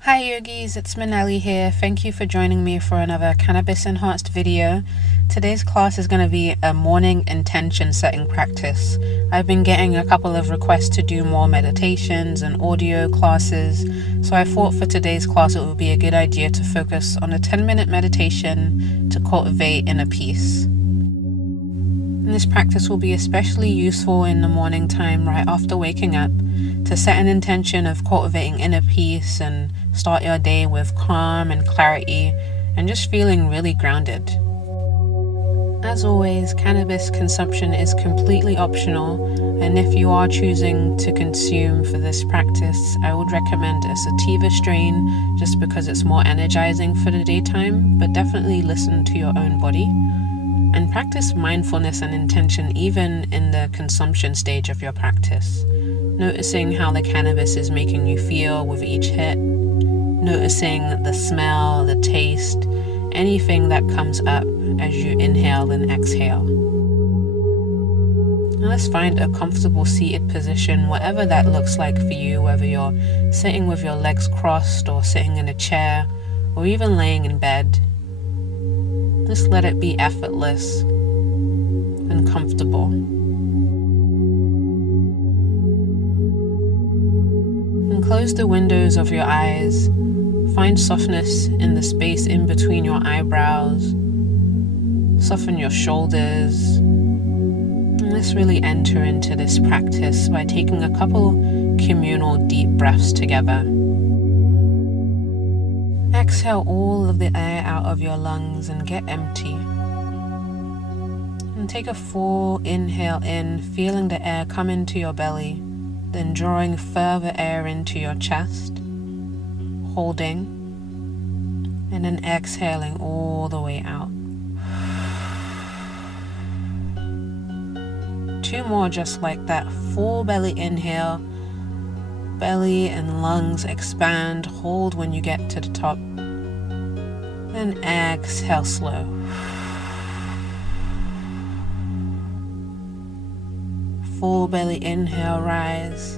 Hi yogis, it's Manali here. Thank you for joining me for another cannabis enhanced video. Today's class is going to be a morning intention setting practice. I've been getting a couple of requests to do more meditations and audio classes, so I thought for today's class it would be a good idea to focus on a 10-minute meditation to cultivate inner peace. And this practice will be especially useful in the morning time right after waking up to set an intention of cultivating inner peace and start your day with calm and clarity and just feeling really grounded. As always, cannabis consumption is completely optional, and if you are choosing to consume for this practice, I would recommend a sativa strain just because it's more energizing for the daytime, but definitely listen to your own body. And practice mindfulness and intention even in the consumption stage of your practice. Noticing how the cannabis is making you feel with each hit. Noticing the smell, the taste, anything that comes up as you inhale and exhale. Now let's find a comfortable seated position, whatever that looks like for you, whether you're sitting with your legs crossed or sitting in a chair or even laying in bed. Just let it be effortless and comfortable. And close the windows of your eyes. Find softness in the space in between your eyebrows. Soften your shoulders. And let's really enter into this practice by taking a couple communal deep breaths together. Exhale all of the air out of your lungs and get empty. And take a full inhale in, feeling the air come into your belly, then drawing further air into your chest, holding, and then exhaling all the way out. 2 more just like that. Full belly inhale. Belly and lungs expand. Hold when you get to the top. Then exhale slow. Full belly inhale, rise.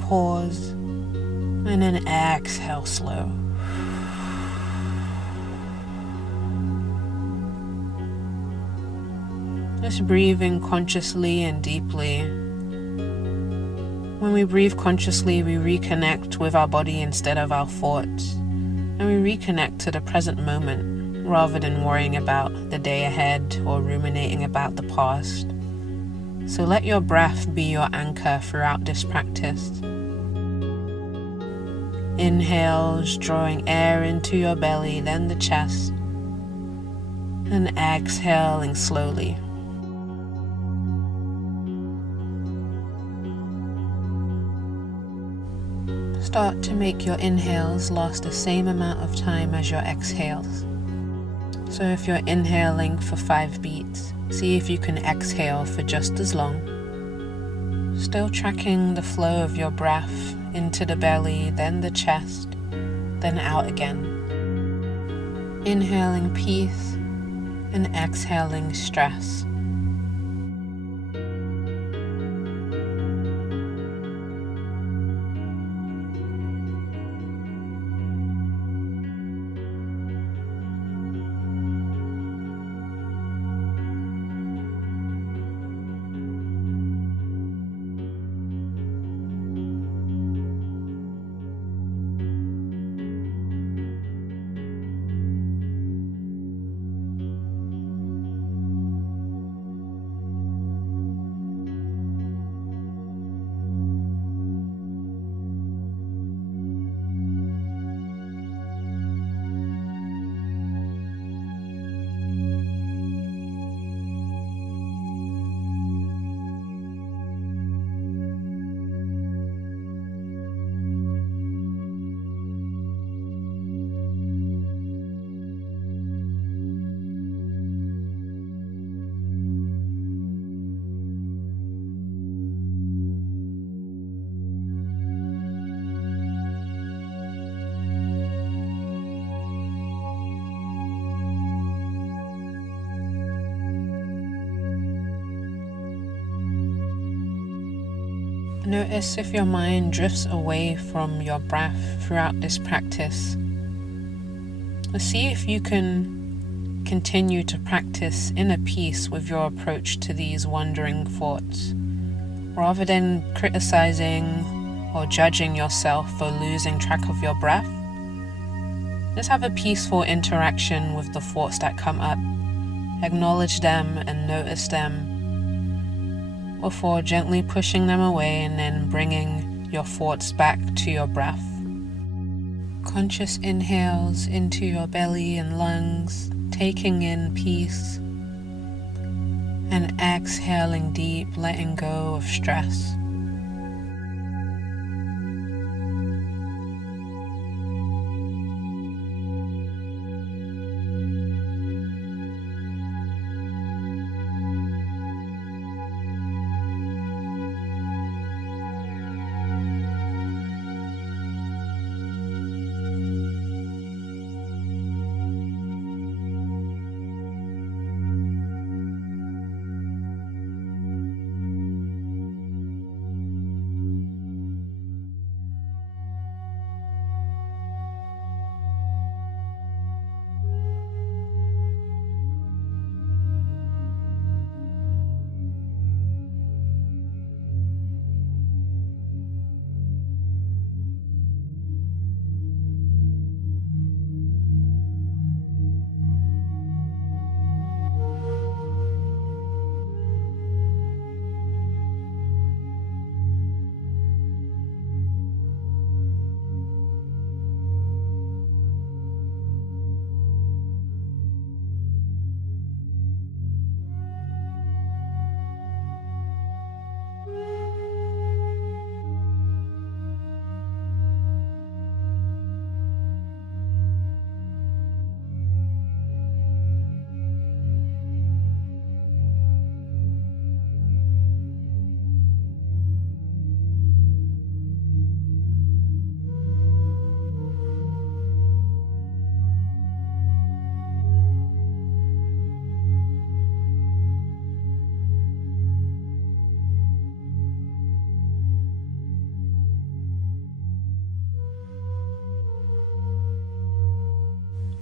Pause. And then exhale slow. Just breathing consciously and deeply. When we breathe consciously, we reconnect with our body instead of our thoughts, and we reconnect to the present moment rather than worrying about the day ahead or ruminating about the past. So let your breath be your anchor throughout this practice. Inhales, drawing air into your belly, then the chest, and exhaling slowly. Start to make your inhales last the same amount of time as your exhales. So if you're inhaling for 5 beats, see if you can exhale for just as long. Still tracking the flow of your breath into the belly, then the chest, then out again. Inhaling peace and exhaling stress. Notice if your mind drifts away from your breath throughout this practice. See if you can continue to practice inner peace with your approach to these wandering thoughts, rather than criticizing or judging yourself for losing track of your breath. Just have a peaceful interaction with the thoughts that come up. Acknowledge them and notice them before gently pushing them away and then bringing your thoughts back to your breath. Conscious inhales into your belly and lungs, taking in peace, and exhaling deep, letting go of stress.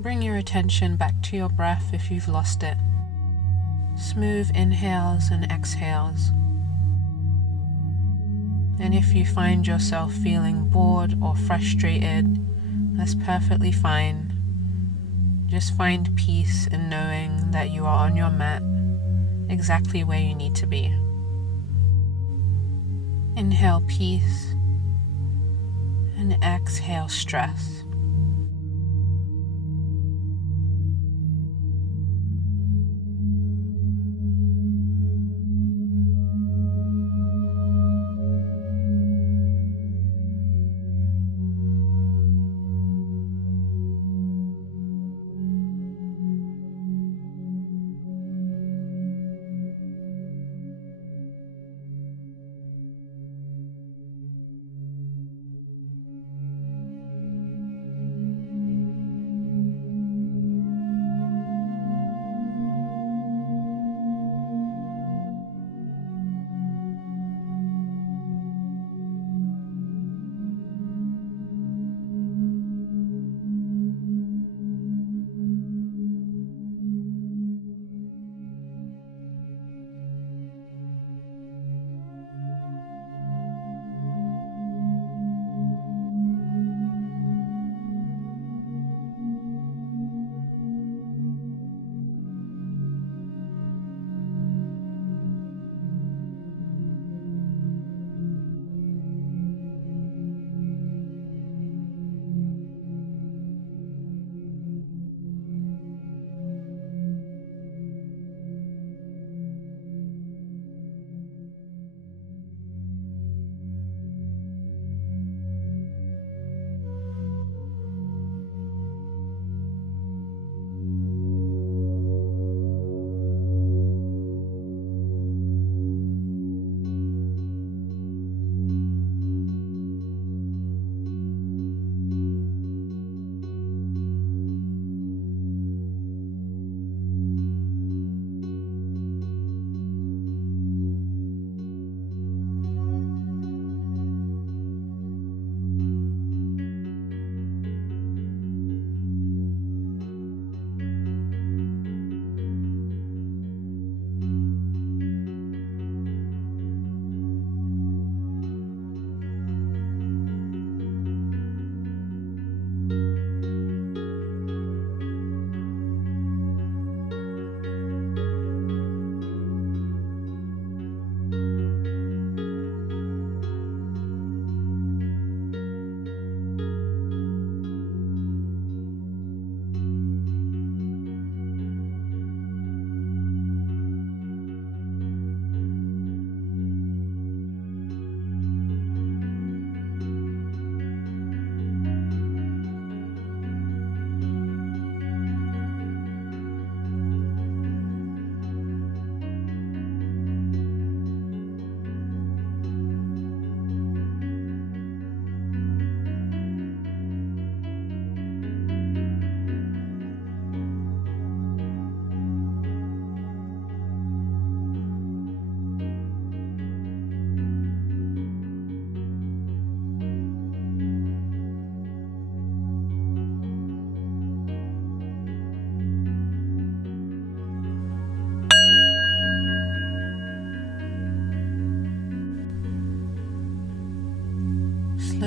Bring your attention back to your breath if you've lost it. Smooth inhales and exhales. And if you find yourself feeling bored or frustrated, that's perfectly fine. Just find peace in knowing that you are on your mat, exactly where you need to be. Inhale peace and exhale stress.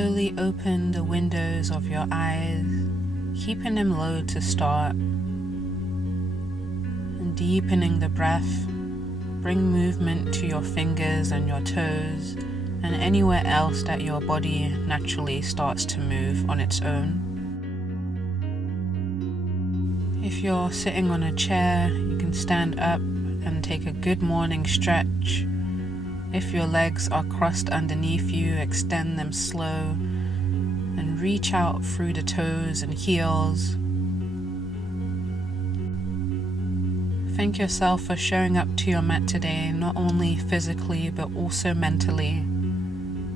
Slowly open the windows of your eyes, keeping them low to start, and deepening the breath. Bring movement to your fingers and your toes and anywhere else that your body naturally starts to move on its own. If you're sitting on a chair, you can stand up and take a good morning stretch. If your legs are crossed underneath you, extend them slow and reach out through the toes and heels. Thank yourself for showing up to your mat today, not only physically but also mentally.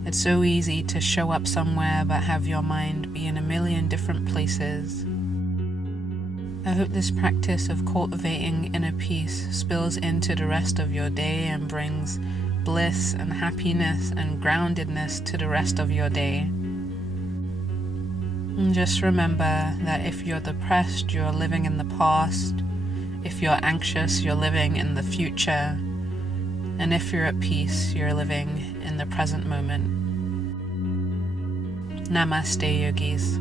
It's so easy to show up somewhere but have your mind be in a million different places. I hope this practice of cultivating inner peace spills into the rest of your day and brings bliss and happiness and groundedness to the rest of your day. And just remember that if you're depressed, you're living in the past. If you're anxious, you're living in the future. And if you're at peace, you're living in the present moment. Namaste, yogis.